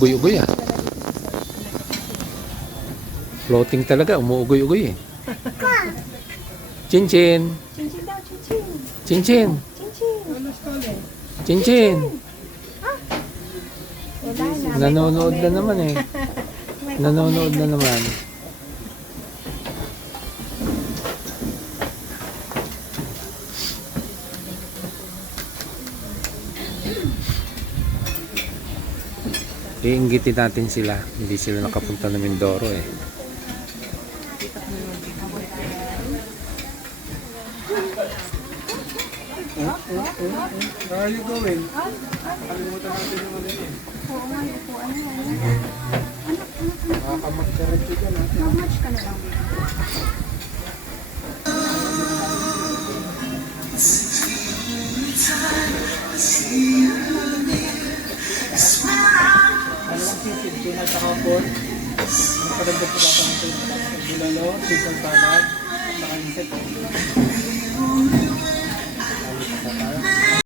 Ugoy-ugoy ah. Floating talaga, umuugoy-ugoy eh. Chinchin. Cincin daw, cincin. Chinchin. Cincin. Chinchin. Wala na. Nanonood na naman eh. Nanonood na naman. Iinggitin natin sila. Hindi sila nakapunta ng Mindoro eh. Where are you going? Kalimutan natin yung ano yun. Oo nga, upuan niya. Anak. Nakakamag-correct ka na. Mag-match ka na lang. Ano ang sisig? Tuna sa kapon. Magpadagdag ko lang ng bulalo, sisal salad, saka insect.